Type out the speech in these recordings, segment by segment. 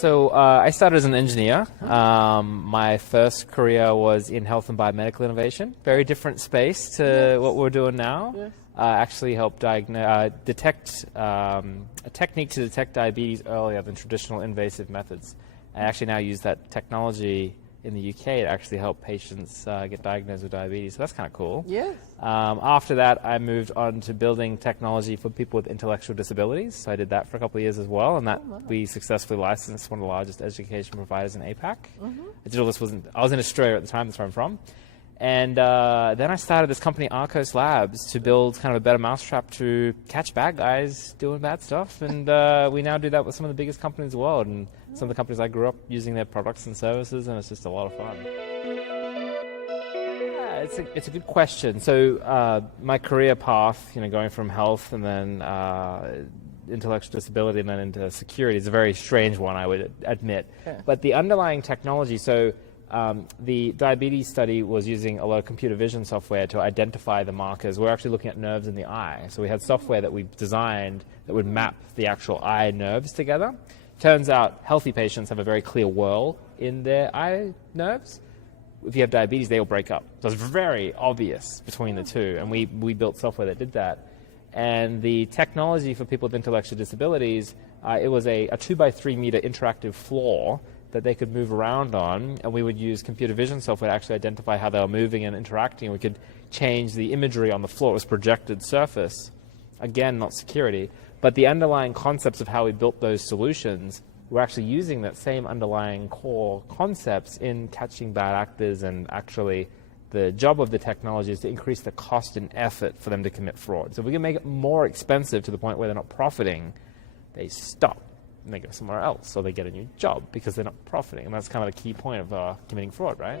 So I started as an engineer. My first career was in health and biomedical innovation. Very different space to what we're doing now. Yes. Actually helped detect a technique to detect diabetes earlier than traditional invasive methods. I actually now use that technology in the UK to actually help patients get diagnosed with diabetes. So that's kind of cool. Yes. After that, I moved on to building technology for people with intellectual disabilities. So I did that for a couple of years as well, and that we successfully licensed one of the largest education providers in APAC. I did all this I was in Australia at the time. That's where I'm from. And then I started this company, Arkose Labs, to build kind of a better mousetrap to catch bad guys doing bad stuff. And we now do that with some of the biggest companies in the world. And some of the companies I grew up using their products and services, and it's just a lot of fun. Yeah, it's a good question. So my career path, going from health and then intellectual disability and then into security is a very strange one, I would admit. Yeah. But the underlying technology, so the diabetes study was using a lot of computer vision software to identify the markers. We're actually looking at nerves in the eye. So we had software that we designed that would map the actual eye nerves together. Turns out healthy patients have a very clear whirl in their eye nerves. If you have diabetes, they all break up. So it's very obvious between the two. And we built software that did that. And the technology for people with intellectual disabilities, it was a 2x3 meter interactive floor that they could move around on, and we would use computer vision software to actually identify how they were moving and interacting, and we could change the imagery on the floor. It was projected surface. Again, not security, but the underlying concepts of how we built those solutions, we're actually using that same underlying core concepts in catching bad actors, and actually the job of the technology is to increase the cost and effort for them to commit fraud. So if we can make it more expensive to the point where they're not profiting, they stop. And they go somewhere else, or they get a new job because they're not profiting. And that's kind of the key point of committing fraud, right?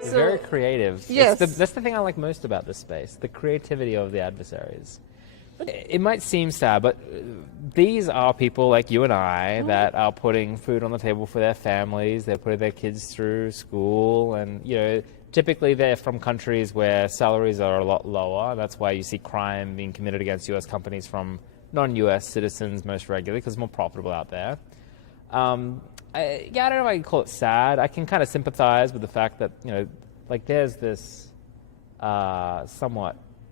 It's very creative. Yes. That's the thing I like most about this space, the creativity of the adversaries. It might seem sad, but these are people like you and I that are putting food on the table for their families. They're putting their kids through school, and typically they're from countries where salaries are a lot lower. That's why you see crime being committed against U.S. companies from non-US citizens most regularly, because it's more profitable out there. I don't know if I can call it sad. I can kind of sympathize with the fact that, there's this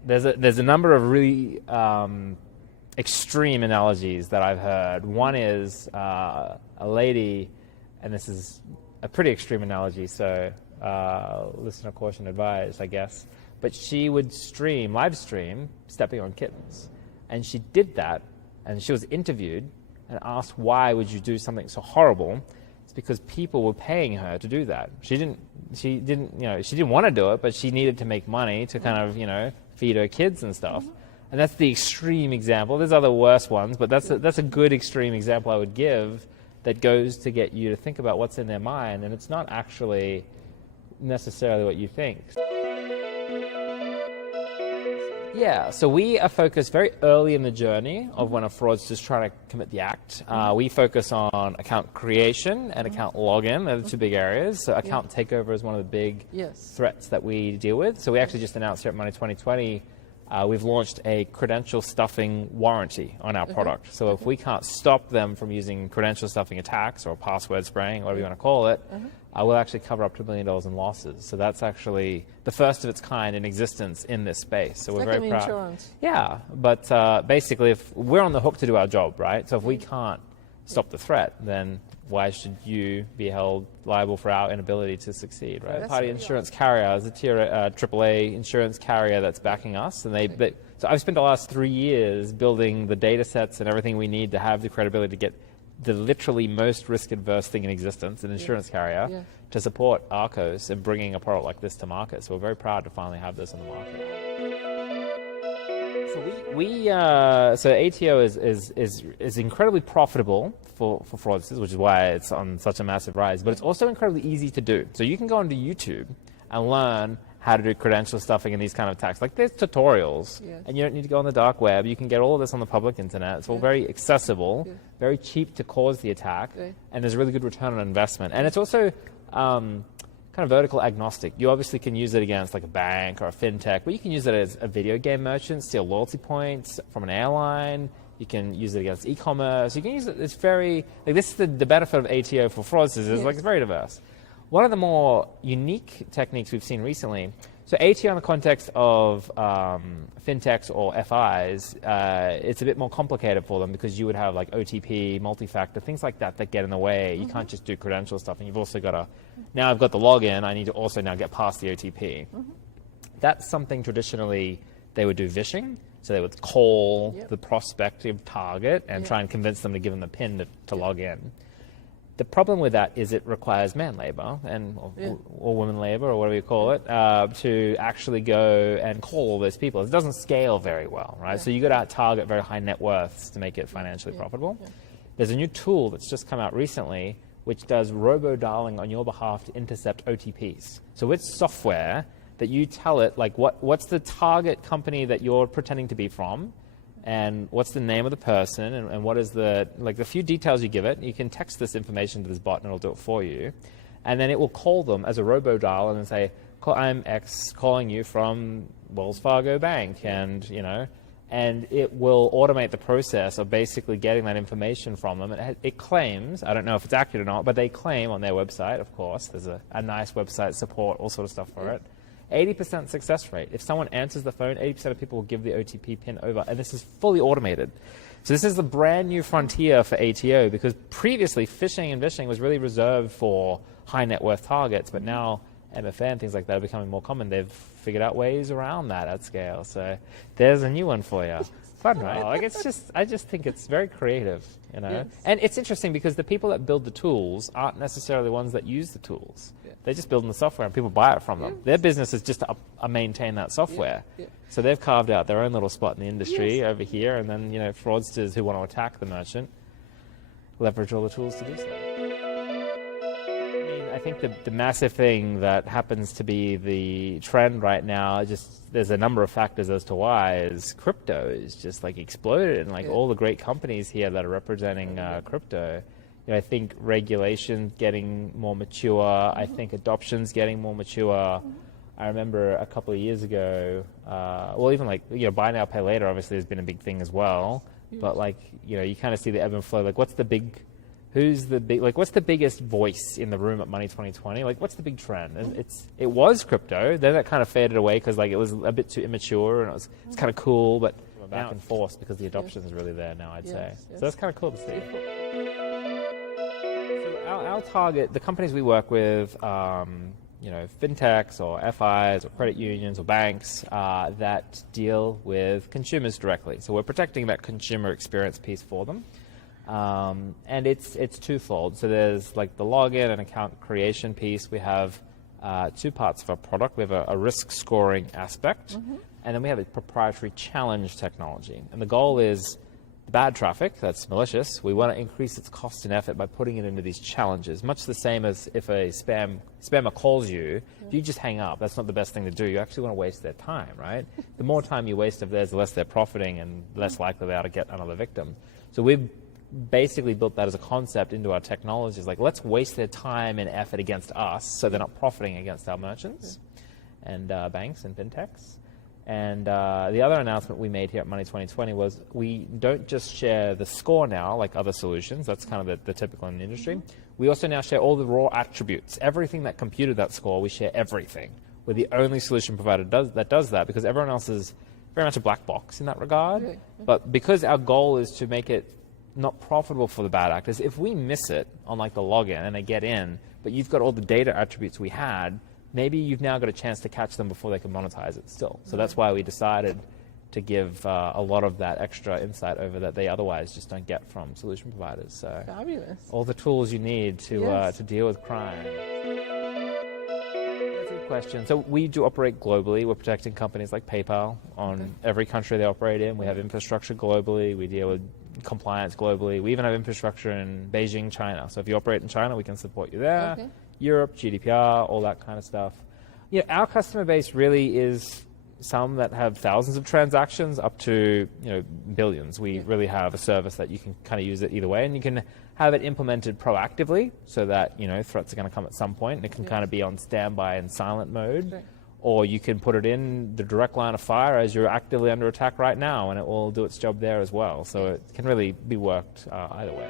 there's a number of really extreme analogies that I've heard. One is a lady, and this is a pretty extreme analogy, so listener caution advised, I guess, but she would live stream stepping on kittens. And she did that, and she was interviewed and asked, why would you do something so horrible? It's because people were paying her to do that. She didn't want to do it, but she needed to make money to kind of, feed her kids and stuff. And that's the extreme example. There's other worse ones, but that's a good extreme example I would give that goes to get you to think about what's in their mind, and it's not actually necessarily what you think. Yeah, so we are focused very early in the journey of when a fraudster's trying to commit the act. We focus on account creation and account login. They're the two big areas. So account takeover is one of the big threats that we deal with. So we actually just announced here at Money 2020, we've launched a credential stuffing warranty on our product. So if we can't stop them from using credential stuffing attacks or password spraying, whatever you want to call it, we'll actually cover up to $1 million in losses. So that's actually the first of its kind in existence in this space. So we're very proud. Insurance. Yeah, but basically, if we're on the hook to do our job, right? So if we can't stop the threat, then why should you be held liable for our inability to succeed, right? Party insurance carrier is a tier AAA insurance carrier that's backing us, and so I've spent the last 3 years building the data sets and everything we need to have the credibility to get the literally most risk-adverse thing in existence, an insurance carrier, to support Arkose and bringing a product like this to market. So we're very proud to finally have this on the market. So ATO is incredibly profitable for fraudsters, which is why it's on such a massive rise. But it's also incredibly easy to do. So you can go onto YouTube and learn how to do credential stuffing and these kind of attacks. Like there's tutorials, and you don't need to go on the dark web. You can get all of this on the public internet. It's all very accessible, very cheap to cause the attack, and there's a really good return on investment. And it's also kind of vertical agnostic. You obviously can use it against like a bank or a fintech, but you can use it as a video game merchant, steal loyalty points from an airline. You can use it against e-commerce. You can use it. It's very like this is the benefit of ATO for fraudsters is like it's very diverse. One of the more unique techniques we've seen recently. So ATO in the context of fintechs or FIs, it's a bit more complicated for them because you would have like OTP, multi-factor, things like that get in the way. You can't just do credential stuff, and you've also got to, now I've got the login, I need to also now get past the OTP. That's something traditionally they would do vishing. So they would call the prospective target and try and convince them to give them the PIN to log in. The problem with that is it requires man labor or women labor or whatever you call it to actually go and call all those people. It doesn't scale very well, right? So you got to target very high net worths to make it financially profitable. There's a new tool that's just come out recently which does robo-dialing on your behalf to intercept OTPs. So it's software that you tell it like what's the target company that you're pretending to be from, and what's the name of the person, and what is the few details you give it. You can text this information to this bot and it'll do it for you. And then it will call them as a robo-dial and say, I'm X calling you from Wells Fargo Bank, and and it will automate the process of basically getting that information from them. It claims, I don't know if it's accurate or not, but they claim on their website, of course, there's a nice website support, all sort of stuff for it, 80% success rate. If someone answers the phone, 80% of people will give the OTP PIN over, and this is fully automated. So this is the brand new frontier for ATO, because previously phishing and vishing was really reserved for high net worth targets, but now MFA and things like that are becoming more common. They've figured out ways around that at scale. So there's a new one for you. Fun, right? Like I just think it's very creative, Yes. And it's interesting because the people that build the tools aren't necessarily the ones that use the tools. They're just building the software and people buy it from them. Their business is just to maintain that software. So they've carved out their own little spot in the industry over here, and then fraudsters who want to attack the merchant leverage all the tools to do so. I think the massive thing that happens to be the trend right now, there's a number of factors as to why, is crypto is just like exploded, and all the great companies here that are representing crypto. I think regulation getting more mature. I think adoption's getting more mature. I remember a couple of years ago, even buy now, pay later obviously has been a big thing as well. But you kind of see the ebb and flow. What's the biggest voice in the room at Money 2020? What's the big trend? And it was crypto. Then it kind of faded away because it was a bit too immature, and it's kind of cool, but back and forth because the adoption is really there now, I'd say. So that's kind of cool to see. Our target, the companies we work with, fintechs or FIs or credit unions or banks that deal with consumers directly. So we're protecting that consumer experience piece for them. And it's twofold. So there's the login and account creation piece. We have two parts of our product. We have a risk scoring aspect, and then we have a proprietary challenge technology. And the goal is the bad traffic that's malicious. We want to increase its cost and effort by putting it into these challenges, much the same as if a spammer calls you. If you just hang up, that's not the best thing to do. You actually want to waste their time, right? The more time you waste of theirs, the less they're profiting and less likely they are to get another victim. So we've basically built that as a concept into our technologies. Let's waste their time and effort against us so they're not profiting against our merchants and banks and fintechs. And the other announcement we made here at Money 2020 was we don't just share the score now like other solutions. That's kind of the typical in the industry. We also now share all the raw attributes. Everything that computed that score, we share everything. We're the only solution provider that does that, because everyone else is very much a black box in that regard. But because our goal is to make it not profitable for the bad actors, if we miss it on the login and they get in, but you've got all the data attributes we had, maybe you've now got a chance to catch them before they can monetize it still. So that's why we decided to give a lot of that extra insight over that they otherwise just don't get from solution providers. So fabulous. All the tools you need to deal with crime. That's a good question. So we do operate globally. We're protecting companies like PayPal on every country they operate in. We have infrastructure globally. We deal with compliance globally. We even have infrastructure in Beijing, China. So if you operate in China, we can support you there. Europe, GDPR, all that kind of stuff. Our customer base really is some that have thousands of transactions up to billions. We really have a service that you can kind of use it either way, and you can have it implemented proactively so that, threats are going to come at some point and it can kind of be on standby and silent mode. Right. Or you can put it in the direct line of fire as you're actively under attack right now, and it will do its job there as well. So it can really be worked either way.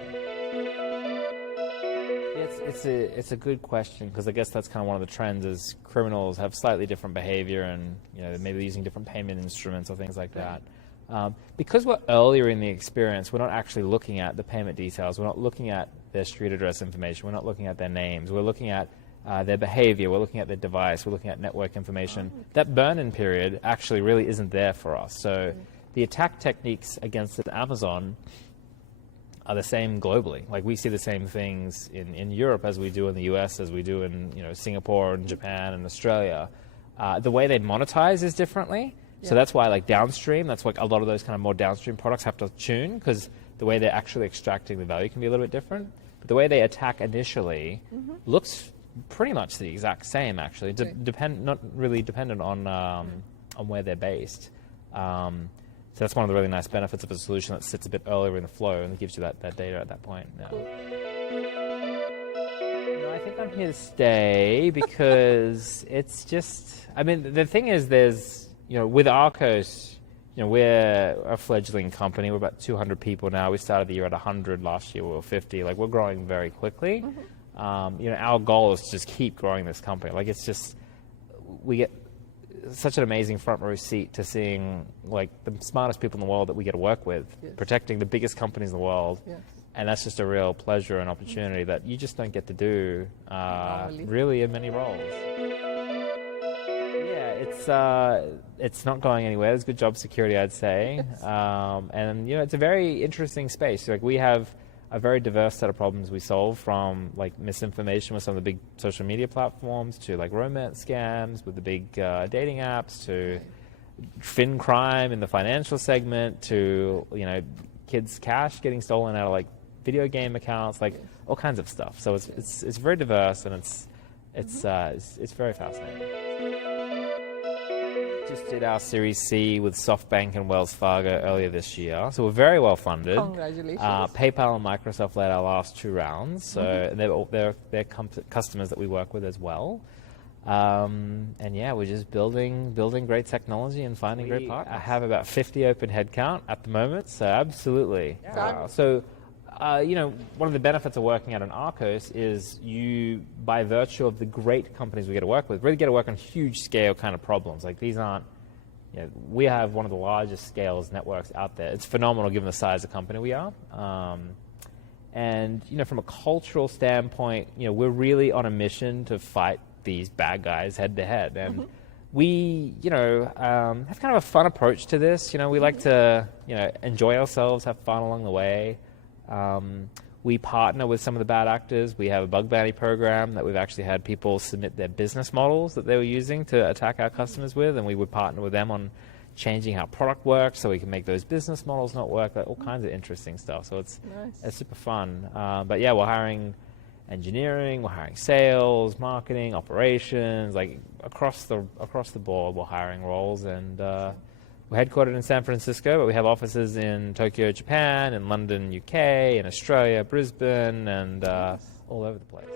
It's a good question, because I guess that's kind of one of the trends is criminals have slightly different behavior, and maybe using different payment instruments or things like that. Because we're earlier in the experience, we're not actually looking at the payment details. We're not looking at their street address information. We're not looking at their names. We're looking at their behavior. We're looking at their device. We're looking at network information. That burn-in period actually really isn't there for us. So the attack techniques against Amazon are the same globally. Like, we see the same things in Europe as we do in the US, as we do in Singapore and Japan and Australia. The way they monetize is differently. So that's why, like, downstream, that's like a lot of those kind of more downstream products have to tune, because the way they're actually extracting the value can be a little bit different. But the way they attack initially looks pretty much the exact same, actually. Not really dependent on where they're based. So that's one of the really nice benefits of a solution that sits a bit earlier in the flow and gives you that data at that point. Yeah. Cool. I think I'm here to stay because it's just, the thing is, there's, with Arkose, we're a fledgling company. We're about 200 people now. We started the year at 100. Last year we were 50. Like, we're growing very quickly. Our goal is to just keep growing this company. Like, it's just, we get such an amazing front row seat to seeing, like, the smartest people in the world that we get to work with, protecting the biggest companies in the world. And that's just a real pleasure and opportunity that you just don't get to do really in many roles. It's not going anywhere. There's good job security, I'd say. And it's a very interesting space. Like, we have a very diverse set of problems we solve, from like misinformation with some of the big social media platforms to like romance scams with the big dating apps, to fin crime in the financial segment, to kids' cash getting stolen out of like video game accounts, like all kinds of stuff. So it's very diverse, and it's very fascinating. Just did our Series C with SoftBank and Wells Fargo earlier this year, so we're very well funded. Congratulations. PayPal and Microsoft led our last 2 rounds, so they're customers that we work with as well. And we're just building great technology and finding great partners. I have about 50 open headcount at the moment, so absolutely. One of the benefits of working at an Arkose is you, by virtue of the great companies we get to work with, really get to work on huge scale kind of problems. Like, these aren't, we have one of the largest scales networks out there. It's phenomenal given the size of company we are. And from a cultural standpoint, we're really on a mission to fight these bad guys head to head. And we, have kind of a fun approach to this. We like to, enjoy ourselves, have fun along the way. We partner with some of the bad actors. We have a bug bounty program that we've actually had people submit their business models that they were using to attack our customers with, and we would partner with them on changing how product works so we can make those business models not work, like all kinds of interesting stuff. So it's super fun. But yeah, we're hiring engineering, we're hiring sales, marketing, operations, like across the board we're hiring roles. And we're headquartered in San Francisco, but we have offices in Tokyo, Japan, in London, UK, in Australia, Brisbane, and all over the place.